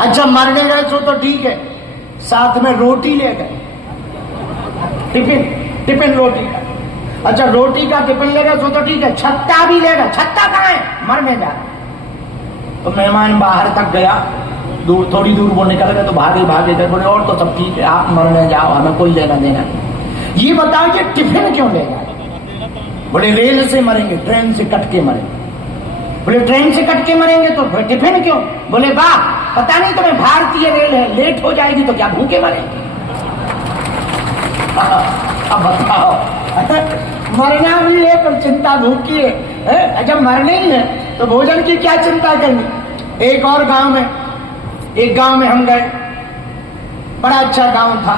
अच्छा मरने गए तो ठीक है, साथ में रोटी ले गए, टिफिन रोटी का। अच्छा रोटी का टिफिन ले गए तो ठीक है, छत्ता भी ले गए। छत्ता कहाँ है? मरने जा रहे। तो मेहमान बाहर तक गया, दूर थोड़ी दूर वो निकल गए तो भागे गए, बोले और तो सब ठीक है, आप मरने जाओ, हमें कोई लेना देना नहीं। ये बताओ ये टिफिन क्यों ले गए? बोले रेल से मरेंगे, ट्रेन से कट के मरेंगे। बोले ट्रेन से कट के मरेंगे तो टिफिन क्यों? बोले वाह, पता नहीं तुम्हें भारतीय रेल है, लेट हो जाएगी तो क्या भूखे मरेंगे? अब बताओ, मरना भी है पर चिंता भूख की है। जब मरने ही है तो भोजन की क्या चिंता करनी। एक और एक गांव में हम गए, बड़ा अच्छा गांव था,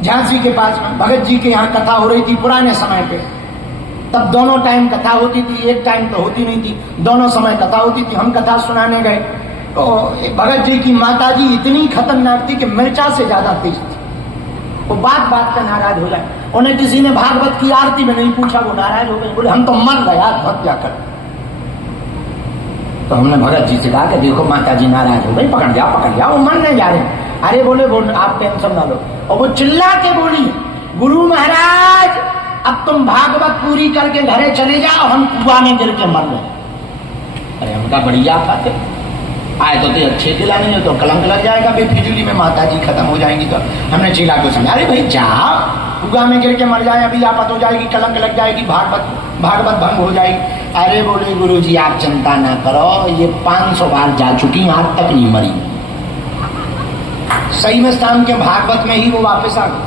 झांसी के पास में। भगत जी के यहाँ कथा हो रही थी पुराने समय पे। तब दोनों टाइम कथा होती थी, एक टाइम तो होती नहीं थी, दोनों समय कथा होती थी। हम कथा सुनाने गए तो भगत जी की माता जी इतनी खतरनाक थी कि मिर्चा से ज्यादा तेज थी। वो बात पे नाराज हो जाए। उन्हें किसी ने भागवत की आरती में नहीं पूछा, वो नाराज हो गए, बोले हम तो मर गए आत्महत्या कर। तो हमने भगत जी से कहा कि देखो माता जी नाराज हो गई, पकड़ जाओ, वो मरने जा रहे हैं। अरे बोले आप टेंशन ना लो। और वो चिल्ला के बोली, गुरु महाराज अब तुम भागवत पूरी करके घरे चले जाओ, हम कुआं में गिर के मर गए। अरे हमका बढ़िया खाते आए तो अच्छे दिला नहीं हो तो कलंक लग जाएगा, बेफिजूली में माता जी खत्म हो जाएंगी। तो हमने चीला को समझा, अरे भाई जाओ, कुआं में गिर के मर जाए, अभी आफत हो जाएगी, कलंक लग जाएगी, भागवत भंग हो जाएगी। अरे बोले गुरु जी आप चिंता ना करो, ये 500 बार जा चुकी, आज तक नहीं मरी। सही में शाम के भागवत में ही वो वापस आ गई।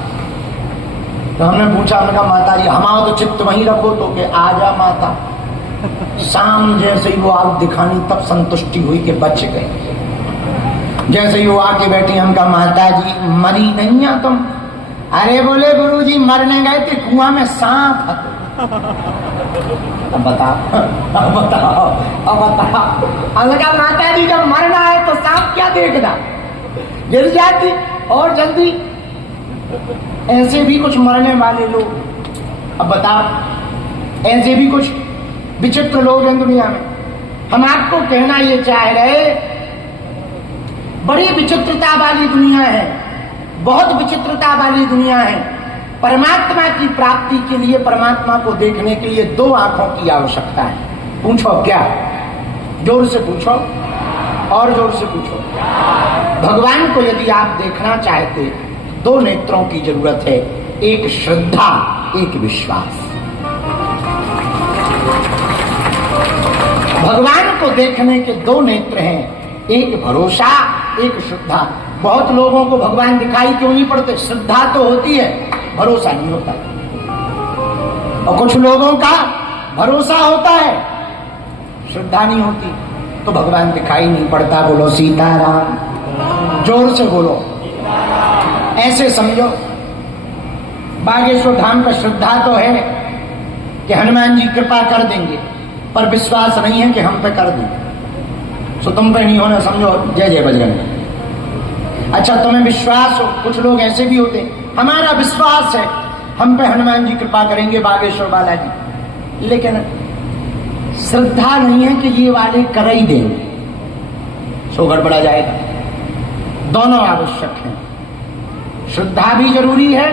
तो हमने पूछा, हमने कहा माता जी हमारा तो चित्त वहीं रखो, तो के आजा माता। शाम जैसे ही वो आग दिखानी तब संतुष्टि हुई कि बच गए। जैसे ही वो आके बैठी, हम कहा माता जी मरी नहीं है तुम? अरे बोले गुरु जी मरने गए थे, कुआं में सांप था। अब बताओ। हमने कहा माता जी जब मरना है तो सांप क्या देखना, गिर जाती और जल्दी। ऐसे भी कुछ मरने वाले लोग, अब बताओ, ऐसे भी कुछ विचित्र लोग हैं दुनिया में। हम आपको कहना ये चाह रहे, बड़ी विचित्रता वाली दुनिया है, बहुत विचित्रता वाली दुनिया है। परमात्मा की प्राप्ति के लिए, परमात्मा को देखने के लिए 2 आंखों की आवश्यकता है। पूछो क्या? जोर से पूछो और जोर से पूछो। भगवान को यदि आप देखना चाहते 2 नेत्रों की जरूरत है, एक श्रद्धा, एक विश्वास। भगवान को देखने के 2 नेत्र हैं, एक भरोसा, एक श्रद्धा। बहुत लोगों को भगवान दिखाई क्यों नहीं पड़ते? श्रद्धा तो होती है, भरोसा नहीं होता। और कुछ लोगों का भरोसा होता है, श्रद्धा नहीं होती, तो भगवान दिखाई नहीं पड़ता। बोलो सीताराम, जोर से बोलो। ऐसे समझो, बागेश्वर धाम का श्रद्धा तो है कि हनुमान जी कृपा कर देंगे, पर विश्वास नहीं है कि हम पे कर देंगे। सो तुम पे नहीं होना, समझो जय जय बजरंग। अच्छा तुम्हें विश्वास हो, कुछ लोग ऐसे भी होते, हमारा विश्वास है हम पे हनुमान जी कृपा करेंगे, बागेश्वर बालाजी, लेकिन श्रद्धा नहीं है कि ये वाले कर ही देंगे, सो गड़बड़ा जाएगा। दोनों आवश्यक हैं, श्रद्धा भी जरूरी है,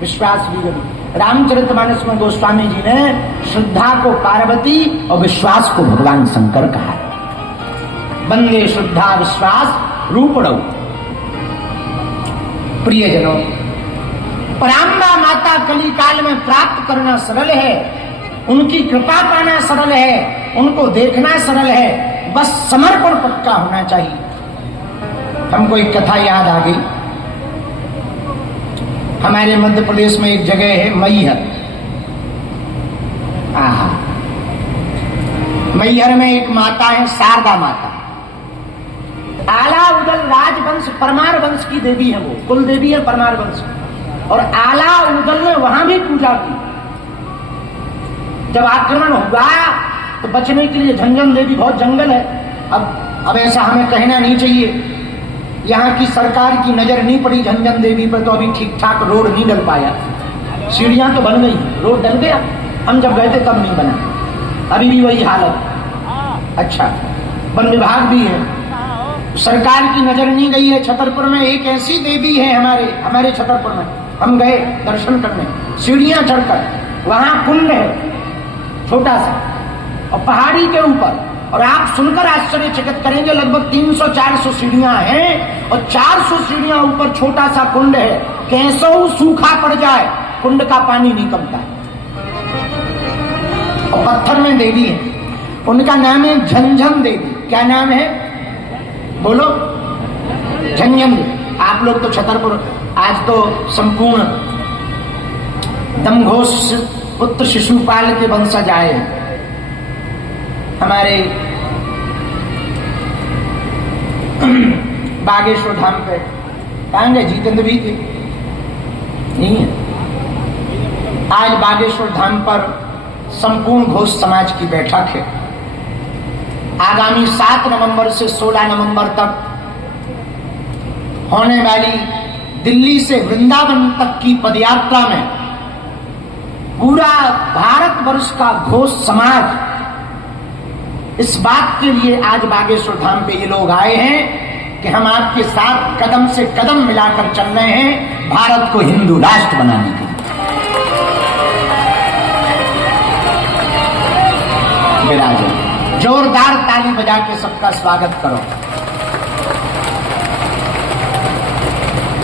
विश्वास भी जरूरी। रामचरितमानस में गोस्वामी जी ने श्रद्धा को पार्वती और विश्वास को भगवान शंकर कहा। वंदे श्रद्धा विश्वास रूपणौ। प्रियजनों, पराम्बा माता कली काल में प्राप्त करना सरल है, उनकी कृपा पाना सरल है, उनको देखना सरल है, बस समर्पण पक्का होना चाहिए। हमको एक कथा याद आ गई। हमारे मध्य प्रदेश में एक जगह है मैहर। मैहर में एक माता है शारदा माता। आला उदल राजवंश परमार वंश की देवी है, वो कुल देवी है परमार वंश। और आला उदल ने वहां भी पूजा की। जब आक्रमण हुआ तो बचने के लिए झंझन देवी, बहुत जंगल है, अब ऐसा हमें कहना नहीं चाहिए, यहाँ की सरकार की नजर नहीं पड़ी झंझन देवी पर, तो अभी ठीक ठाक रोड नहीं डल पाया। सीढ़ियां तो बन गई, रोड डल गया, हम जब गए थे तब नहीं बना, अभी भी वही हालत। अच्छा वन विभाग भी है, सरकार की नजर नहीं गई है। छतरपुर में एक ऐसी देवी है हमारे छतरपुर में, हम गए दर्शन करने, सीढ़ियां चढ़कर, वहां कुंड है छोटा सा और पहाड़ी के ऊपर, और आप सुनकर आश्चर्यचकित करेंगे, लगभग 300-400 सीढ़ियां हैं और 400 सीढ़ियां ऊपर छोटा सा कुंड है। कैसो सूखा पड़ जाए कुंड का पानी नहीं कमता है। और पत्थर में देवी है, उनका नाम है झंझन देवी। क्या नाम है बोलो? झंझन देवी। आप लोग तो छतरपुर आज तो संपूर्ण दमघोष पुत्र शिशुपाल के वंशज आए हैं। हमारे बागेश्वर धाम पे कहाँ गए? जितेंद्र भी थे नहीं है। आज बागेश्वर धाम पर संपूर्ण घोष समाज की बैठक है। आगामी 7 नवंबर से 16 नवंबर तक होने वाली दिल्ली से वृंदावन तक की पदयात्रा में पूरा भारतवर्ष का घोष समाज इस बात के लिए आज बागेश्वर धाम पे ये लोग आए हैं कि हम आपके साथ कदम से कदम मिलाकर चल रहे हैं भारत को हिंदू राष्ट्र बनाने के लिए। विराजन जोरदार ताली बजा के सबका स्वागत करो।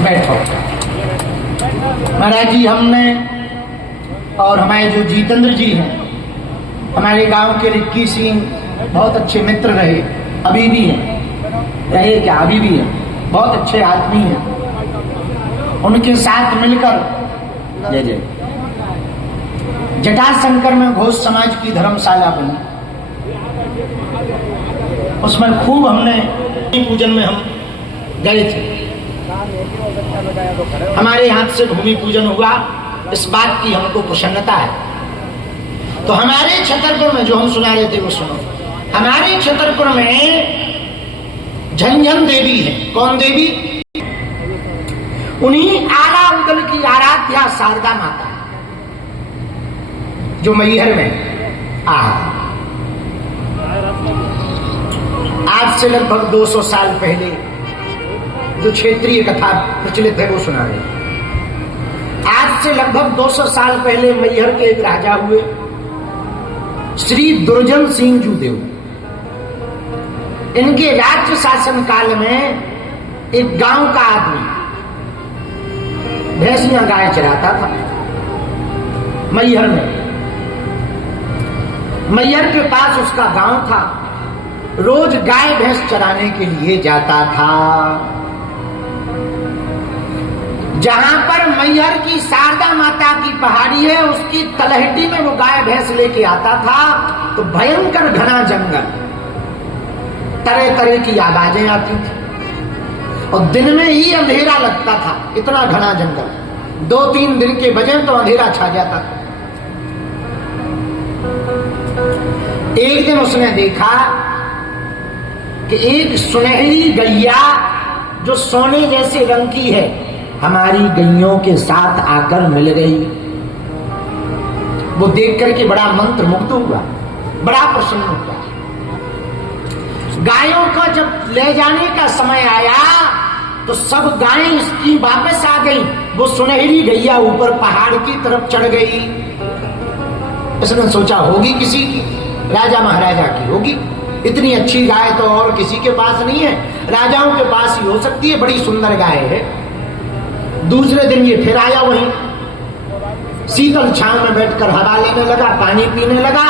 बैठो। महाराज जी, हमने और हमारे जो जितेंद्र जी हैं, हमारे गांव के रिक्की सिंह बहुत अच्छे मित्र रहे, अभी भी हैं, रहे क्या अभी भी हैं, बहुत अच्छे आदमी हैं। उनके साथ मिलकर जय जय जटाशंकर में घोष समाज की धर्मशाला बनी। उसमें खूब हमने पूजन में हम गए थे। हमारे हाथ से भूमि पूजन हुआ, इस बात की हमको प्रसन्नता है। तो हमारे छतरपुर में जो हम सुना रहे थे वो सुनो। हमारे छतरपुर में झंझन देवी है। कौन देवी? उन्हीं आरावगल की आराध्या शारदा माता जो मैहर में आज से लगभग 200 साल पहले जो क्षेत्रीय कथा प्रचलित है वो सुना रहे। आज से लगभग 200 साल पहले मैहर के एक राजा हुए, श्री दुर्जन सिंह जूदेव। इनके राज्य शासन काल में एक गांव का आदमी भैंसियां गाय चराता था मैहर में। मैहर के पास उसका गांव था, रोज गाय भैंस चराने के लिए जाता था। जहां पर मैहर की शारदा माता की पहाड़ी है, उसकी तलहटी में वो गाय भैंस लेके आता था तो भयंकर घना जंगल, तरह तरह की आवाजें आती थी और दिन में ही अंधेरा लगता था। इतना घना जंगल, 2-3 दिन के बजे तो अंधेरा छा जाता था। एक दिन उसने देखा कि एक सुनहरी गैया जो सोने जैसे रंग की है हमारी गैयों के साथ आकर मिल गई। वो देख करके बड़ा मंत्र मुग्ध हुआ, बड़ा प्रसन्न हुआ। गायों को जब ले जाने का समय आया तो सब गायें इसकी वापस आ गई। वो सुनहरी गैया ऊपर पहाड़ की तरफ चढ़ गई। इसने सोचा होगी किसी की, राजा महाराजा की होगी। इतनी अच्छी गाय तो और किसी के पास नहीं है, राजाओं के पास ही हो सकती है, बड़ी सुंदर गाय है। दूसरे दिन ये फिर आया, वहीं शीतल छांव में बैठकर हवा लेने लगा, पानी पीने लगा।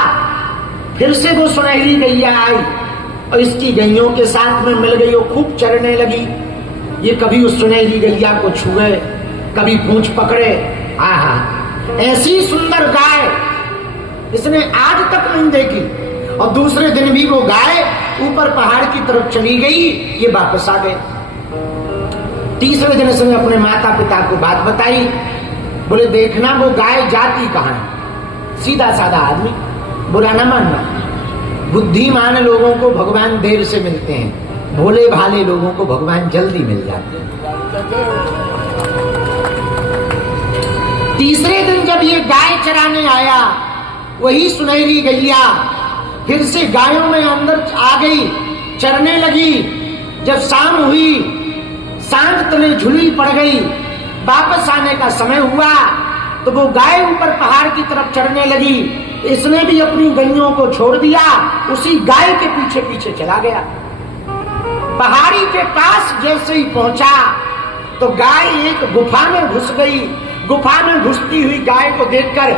फिर से वो सुनहरी गैया आई और इसकी गैयों के साथ में मिल गई। वो खूब चरने लगी। ये कभी उस सुनहरी गैया को छुए, कभी पूंछ पकड़े। आहा, ऐसी सुंदर गाय इसने आज तक नहीं देखी। और दूसरे दिन भी वो गाय ऊपर पहाड़ की तरफ चली गई, ये वापस आ गए। तीसरे दिन इसने अपने माता पिता को बात बताई। बोले देखना वो गाय जाती कहाँ है। सीधा साधा आदमी, बुरा न मानना। बुद्धिमान लोगों को भगवान देर से मिलते हैं, भोले भाले लोगों को भगवान जल्दी मिल जाते हैं। तीसरे दिन जब ये गाय चराने आया, वही सुनहरी गैया फिर से गायों में अंदर आ गई, चरने लगी। जब शाम हुई, सांझ तले झुली पड़ गई, वापस आने का समय हुआ तो वो गाय ऊपर पहाड़ की तरफ चढ़ने लगी। इसने भी अपनी गैयों को छोड़ दिया, उसी गाय के पीछे पीछे चला गया। पहाड़ी के पास जैसे ही पहुंचा तो गाय एक गुफा में घुस गई। गुफा में घुसती हुई गाय को देखकर